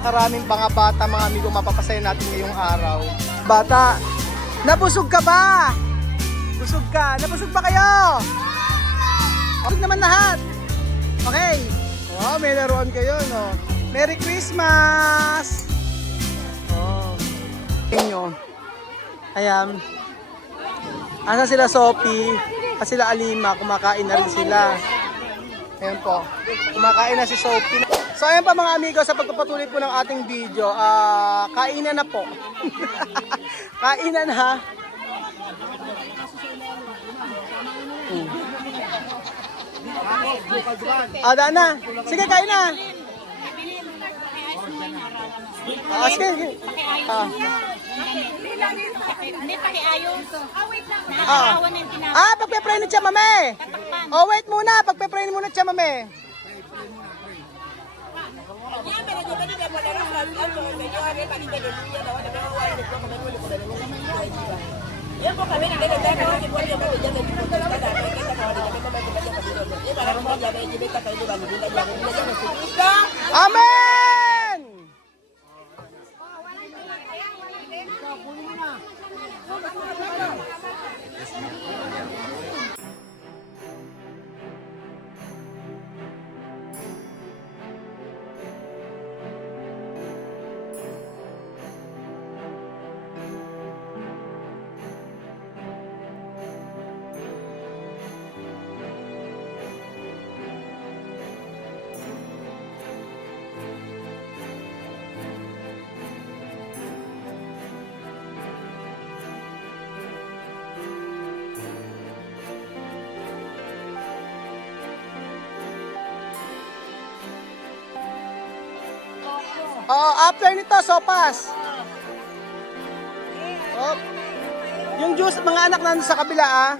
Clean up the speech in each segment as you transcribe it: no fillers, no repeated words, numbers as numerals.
Ganyang karaming mga bata, mga amigo, mapapasaya natin ngayong araw. Bata, nabusog ka ba? Busog ka? Nabusog ba kayo? Busog naman lahat. Okay. Oh, may laruan kayo, no? Merry Christmas! Oh. Inyo. Ayan. Asa sila Sophie? At sila Alima, kumakain na rin sila. Ayan po. Kumakain na si Sophie. So ayan pa mga amigo, sa pagpapatuloy po ng ating video, kainan na po. Kainan ha. Daan na. Sige, kain na. Sige. Hindi pakiayo. Nakakawan ng tinapay. Pagpe-pray na siya, mame. Oh, wait muna. Pagpe-pray muna siya, mame. Amen! After nito, sopas. Oh. Yung juice, mga anak nandun sa kabila,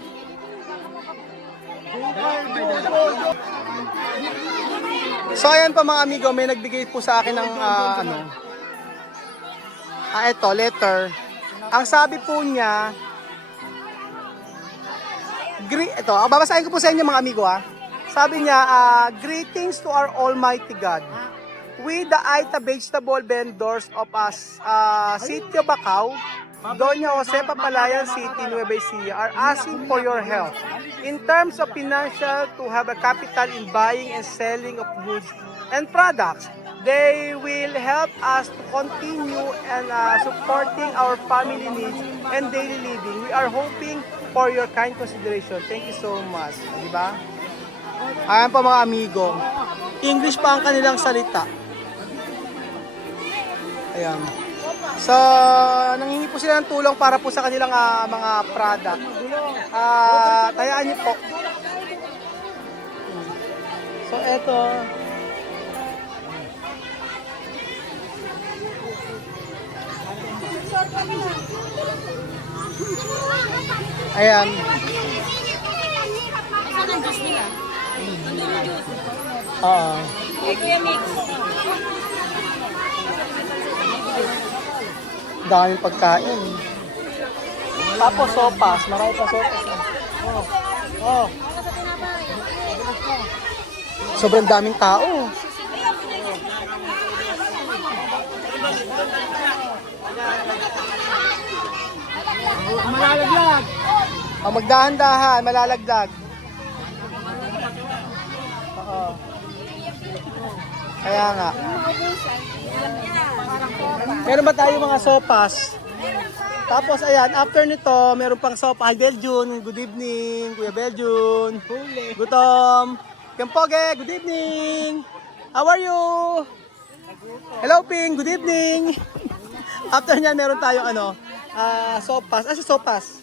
So ayan pa mga amigo, may nagbigay po sa akin ng ito, letter. Ang sabi po niya, ito, babasahin ko po sa inyo mga amigo Sabi niya, greetings to our Almighty God. We the Aita vegetable vendors of Sitio Bacau, Doña Josefa Palayan City, Nueva Ecija are asking for your help in terms of financial to have a capital in buying and selling of goods and products. They will help us to continue and supporting our family needs and daily living. We are hoping for your kind consideration. Thank you so much. Diba? Ayan pa mga amigo. English pa ang kanilang salita. Ayan. So, nanghingi po sila ng tulong para po sa kanilang mga product. Tayaan niyo po. So, eto. Ayan. Saan ang juice nila? Ano yung juice? Oo. Ay, Kuya Mix. Daming pagkain. Tapos sopas. Marami pa sopas. Oh. Sobrang daming tao. Malalaglag. Magdahan-dahan, malalaglag. Oo. Kaya nga. Meron ba tayo mga sopas? Tapos ayan, after nito, meron pang sopa. Hi Beljun, good evening. Kuya Beljun. Gutom. Kempoge, good evening. How are you? Hello Ping, good evening. After niyan, meron tayong sopas. Si sopas.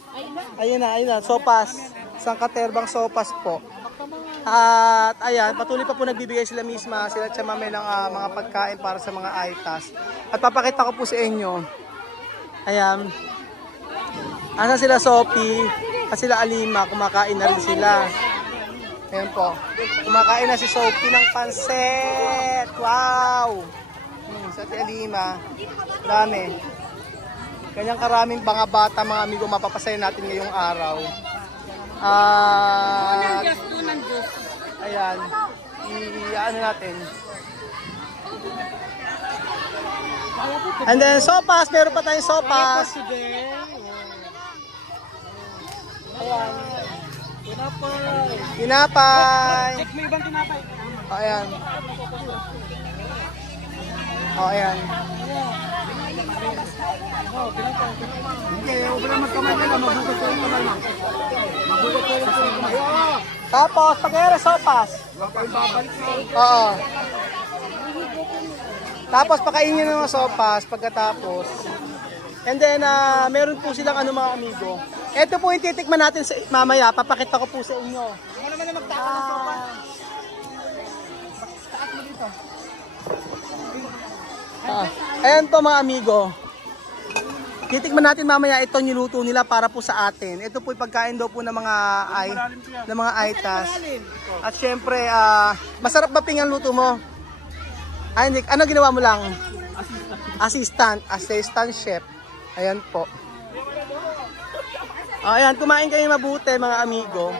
Ayun na, sopas. Isang katerbang sopas po. At ayan, patuloy pa po nagbibigay sila misma, sila tiyamame ng mga pagkain para sa mga aitas. At papakita ko po sa inyo. Ayan. Asa sila Sophie, at sila Alima, kumakain na rin sila. Ayan po. Kumakain na si Sophie ng pansit. Wow! Sa Alima. Dami. Ganyang karaming mga bata, mga amigo, mapapasaya natin ngayong araw. Ayan. Ano natin. And then sopas, meron pa tayong sopas. Ayan. Tinapay. May ibang tinapay. O, ayan. O, ayan. Hindi, huwag na magkamay ka na. Mabugot ko yung kamay mo. Mabugot ko yung kamay mo. Tapos, pagkaya sopas. Oo. Tapos, pakainin nyo ng mga sopas pagkatapos. And then, meron po silang mga amigo. Ito po yung titikman natin mamaya. Papakita ko po sa inyo. Ako naman na magtaka ng sopas. Taas mo dito. Ayan po mga amigo. Titikman natin mamaya ito niluto nila para po sa atin. Ito po yung pagkain daw po ng mga aitas. At syempre, masarap ba ping ang luto mo? Ay, hindi. Ano ginawa mo lang? Assistant chef. Ayan po. Ayan, kumain kayo mabuti mga amigo.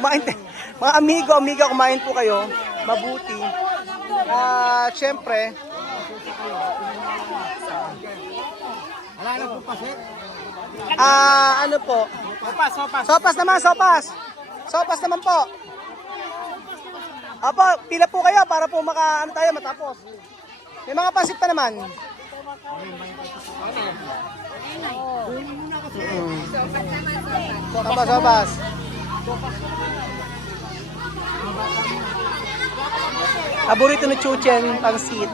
Mga amiga, kumain po kayo mabuti. Syempre, Wala na po kasi. ano po? Sopas. Sopas naman, sopas. Sopas naman po. Apo, pila po kayo para po tayo matapos. May mga pasit pa naman. Sopas. Paborito ni Chuchen, pangsit.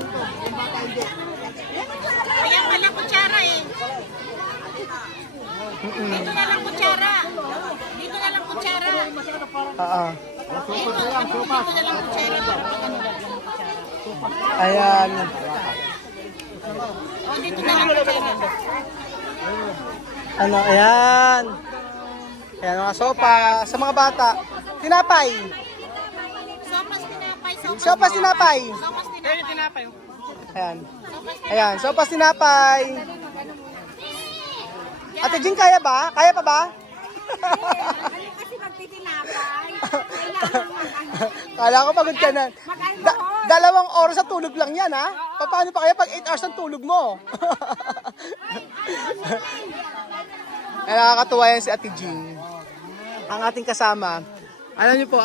Ayan, walang kutsara eh. Dito na lang kutsara. Dito na lang kutsara. Oo. Dito na lang kutsara. Ayan. O, dito na lang kutsara. Ayan. Ayan, mga sopa. Sa mga bata. Tinapay. Sopas tinapay. Sopas tinapay. Kaya yung tinapay. Ayan. Ayan, sopas tinapay. Ate Jing, kaya ba? Kaya pa ba? Kasi magtitinapay. Kala ko pagod ka na. 2 oras sa tulog lang yan, ha? Paano pa kaya pag 8 hours ang tulog mo? Ay, nakakatuwa yan si Ate Jing. Ang ating kasama. Alam niyo po,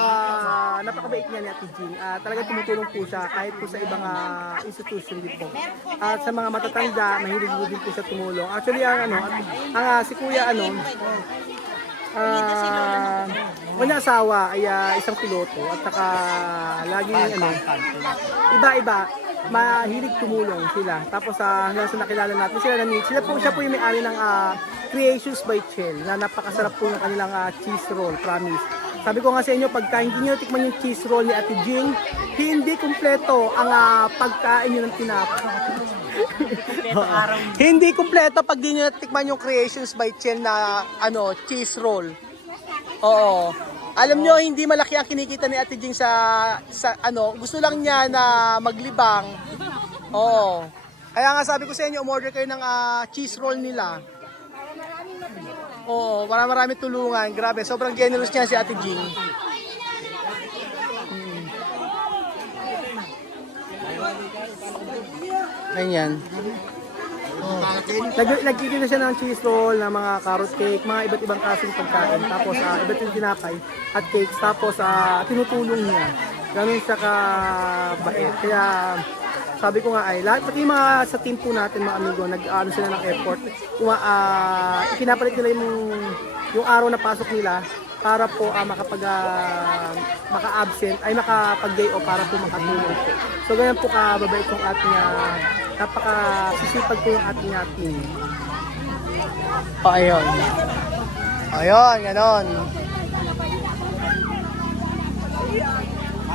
napakabait niya ni Ate Jing. Talagang tumutulong po siya kahit po sa ibang institution din po. At sa mga matatanda, mahilig din po siya tumulong. Actually, si Kuya, walang asawa ay isang piloto at saka laging iba-iba mahilig tumulong sila. Tapos hanggang sa nakilala natin siya po yung may-ari ng Creations by Chel na napakasarap po ng kanilang cheese roll, promise. Sabi ko nga sa inyo, pagka hindi nyo tikman yung cheese roll ni Ate Jing, hindi kumpleto ang pagkain nyo ng tinapay. Hindi kumpleto pag di nyo tikman yung Creations by Chel na cheese roll. Oo. Alam nyo, hindi malaki ang kinikita ni Ate Jing sa gusto lang niya na maglibang. Oo. Kaya nga sabi ko sa inyo, umorder kayo ng cheese roll nila. Oo, para marami tulungan. Grabe, sobrang generous niya si Ate Jing. Ganyan. Nagkikita siya ng cheese roll, ng mga carrot cake, mga iba't ibang klaseng pagkain. Tapos iba't yung tinapay at cakes. Tapos tinutulong niya. Ganun siya kabait. Kaya sabi ko nga ay lahat pati mga sa team po natin mga amigo nag-ano sila ng effort. Ipinapalit nila yung araw na pasok nila para po maka-absent ay makapag-day off para po makatulong po. So ganyan po kababait yung ating napaka-sisipag po yung ating team. Ayun. Ayun, ganon.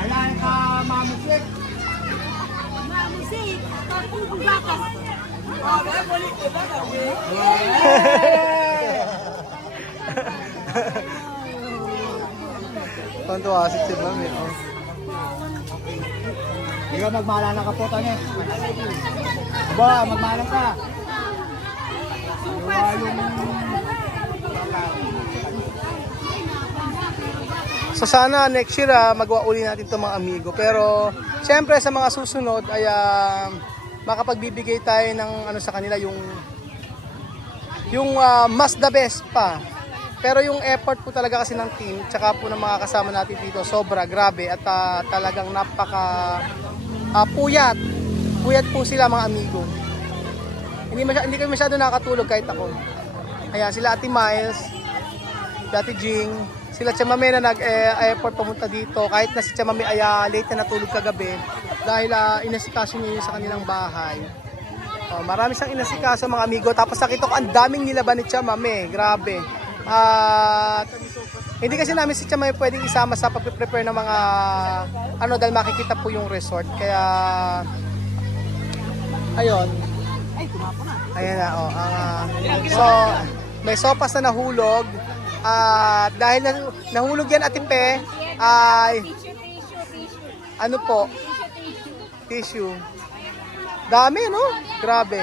Ayan ka, mamusik. Mamusik. Kapag gatas. Tonto asik si Mami. Hindi ka magmala ng kaputan eh. Aba, magmala ka. So sana next year magawa uli natin itong mga amigo. Pero syempre sa mga susunod ay makapagbibigay tayo ng ano sa kanila, yung mas the best pa. Pero yung effort po talaga kasi ng team, tsaka po ng mga kasama natin dito, sobra, grabe. At talagang napaka puyat. Puyat po sila mga amigo. Hindi kami masyado nakakatulog kahit ako. Ayan, sila Ate Miles, si Ate Jing, sila Chamame na nag-effort pumunta dito. Kahit na si Chamame ay late na natulog kagabi dahil inasikaso niya yun sa kanilang bahay. Marami siyang inasikaso mga amigo. Tapos nakita ko ang daming nilaban ni Chamame. Grabe. Hindi kasi namin si Chamame pwedeng isama sa pag-prepare ng mga dahil makikita po yung resort. Kaya ayun. Ayan na, so, may sopas na nahulog. Dahil nahulog yan, Ate Pe, ay, ano po? Tissue. Dami, no? Grabe.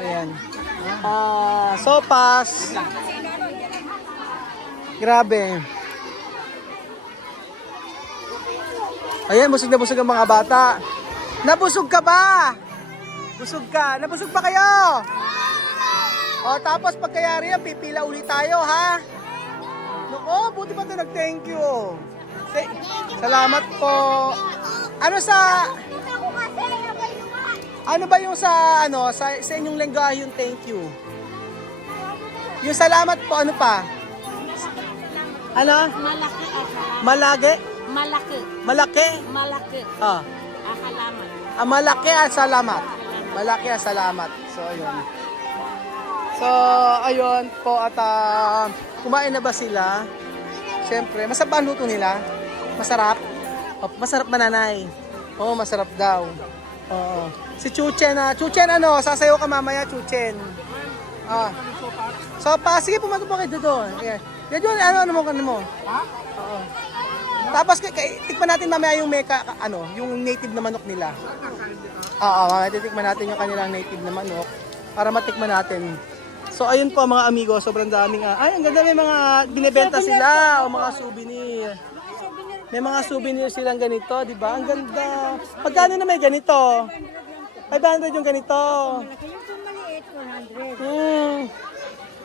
Ayan. Sopas. Grabe. Ayan, busog na busog ang mga bata. Nabusog ka ba? Busog ka. Nabusog pa kayo? Tapos pagkayari yan, pipila ulit tayo, ha? Naku, buti pa ito nag-thank you. Salamat po. Ano ba yung sa inyong lengguwahe yung thank you? Yung salamat po, ano pa? Ano? Malaki salamat. Malaki? Malaki. Malaki? Malaki. Salamat. Malaki at salamat. Malaki at salamat. So, ayun. So, ayun po at kumain na ba sila? Siyempre, masarap ba ang luto nila? Masarap? Masarap ba, nanay? Oo, masarap daw. Oo. Si Chuchen, sasayaw ka mamaya, Chuchen. So, sige, pumunta po kayo doon. Yan yun, ano mo? Ha? Oo. Tapos tikman natin mamaya yung yung native na manok nila. Titikman natin yung kanilang native na manok para matikman natin. So ayun po mga amigo, sobrang daming ang ganda, may mga binebenta sila o mga souvenir. May mga souvenir silang ganito, di ba? Ang ganda. Pagkano na may ganito? 500 yung ganito.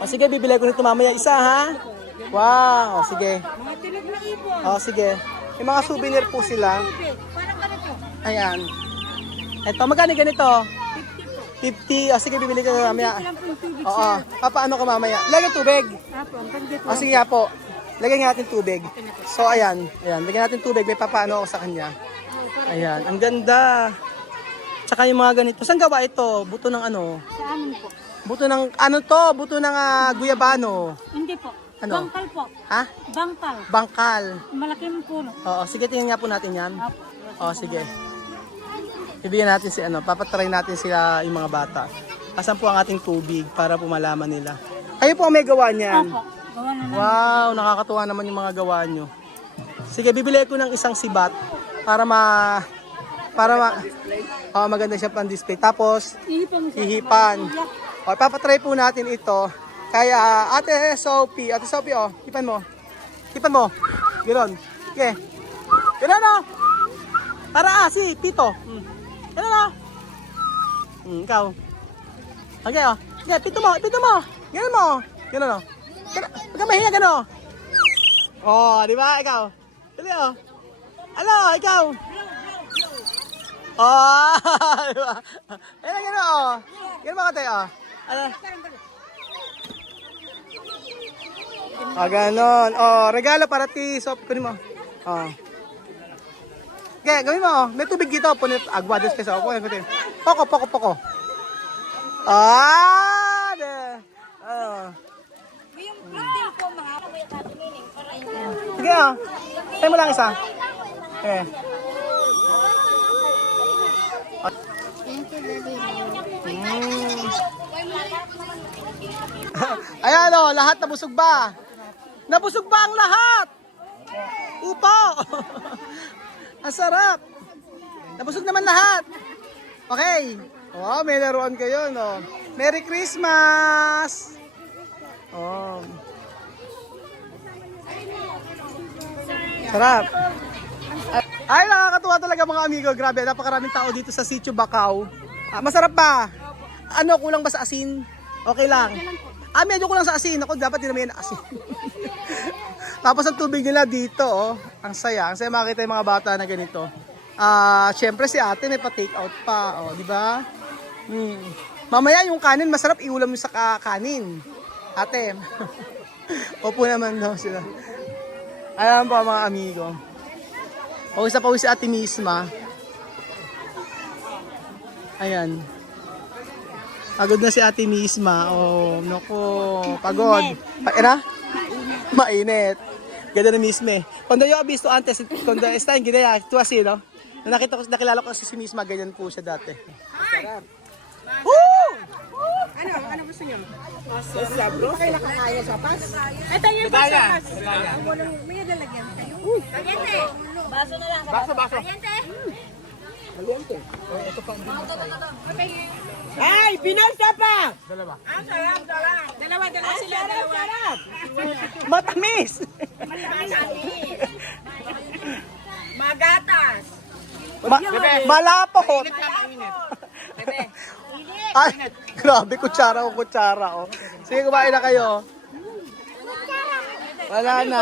Sige, bibili ko nito mamaya isa, ha? Wow, sige. Sige. May mga souvenir po sila. Ayan. Ito, magkano ganito? 50. Sige, bibili ko na mamaya. Paano ka mamaya? Lagyan tubig. Sige nga po. Lagyan natin tubig. So, ayan. Lagyan natin tubig. May papaano ako sa kanya. Ayan. Ang ganda. Tsaka yung mga ganito. Saan gawa ito? Buto ng ano? Sa amin po. Buto ng, Buto ng guyabano. Hindi po. Ano? Bangkal po. Ha? Bangkal. Bangkal. Malaking puno. Sige, tingnan nga po natin yan. Apo. Sige. Ibigyan natin papatry natin sila yung mga bata. Asan po ang ating tubig para po malaman nila. Kayo po ang may gawa niyan. Apo. Gawa na namin. Wow, nakakatuwa naman yung mga gawa nyo. Sige, bibili ko ng isang sibat para maganda siya pang display. Tapos, hihipan. Papatry po natin ito. Kaya Ate Sophie, hipan mo. Ganoon. Okay. Ganoon, Para si Pito. Ganoon, ikaw. Okay, Okay, pito mo. Ganoon mo. Ganoon, Huwag ka mahiya, gano'n. Di ba? Ikaw. Dali, ikaw. Di ba? Gano'n, Gano'n ba ka tayo, Ganon. Regalo para ti Sophie. Kunin mo. Okay, gawin mo. May tubig dito. Punit. Agwa des peso. Poko. Sige, tayo mo lang isa. Okay. Ayan, lahat nabusog ba? Nabusog ba ang lahat? Upo! Ang sarap! Nabusog naman lahat! Okay. May laruan kayo, no? Merry Christmas! Sarap! Ay, nakakatuwa talaga mga amigo. Grabe, napakaraming tao dito sa Sitio Bacau. Masarap ba? Ano, kulang ba sa asin? Okay lang. Medyo kulang sa asin. Ako, dapat din naman yan asin. Tapos ang tubig nila dito, oh. Ang saya. Ang saya makita yung mga bata na ganito. Syempre si ate may pa-take out pa, oh, di ba? Mamaya yung kanin, masarap iulam yung sa kanin. Ate. Opo naman daw sila. Ayan po mga amigo. Pawis na pawis si ate misma. Ayan. Pagod na si ate misma. Oh, naku. Pagod. Mainit. Ganda na misma eh. Cuando yo he visto antes, cuando está en Guinea, tú así, no? Nakilala ko kasi si misma, ganyan po siya dati. Woo! Ano gusto niyo? Kayo nakakaya sa pas? Ito yung pasapas. May dalagyan kayo. Kaliente. Baso na lang. Baso. Kaliente. Maliente. Ay, pinalsa pa! Dalawa. Sarap. Dalawa sila. Matamis! Magatas. Malapot! Ay, grabe, kutsara. Oh. Sige, kumain na kayo. Wala na.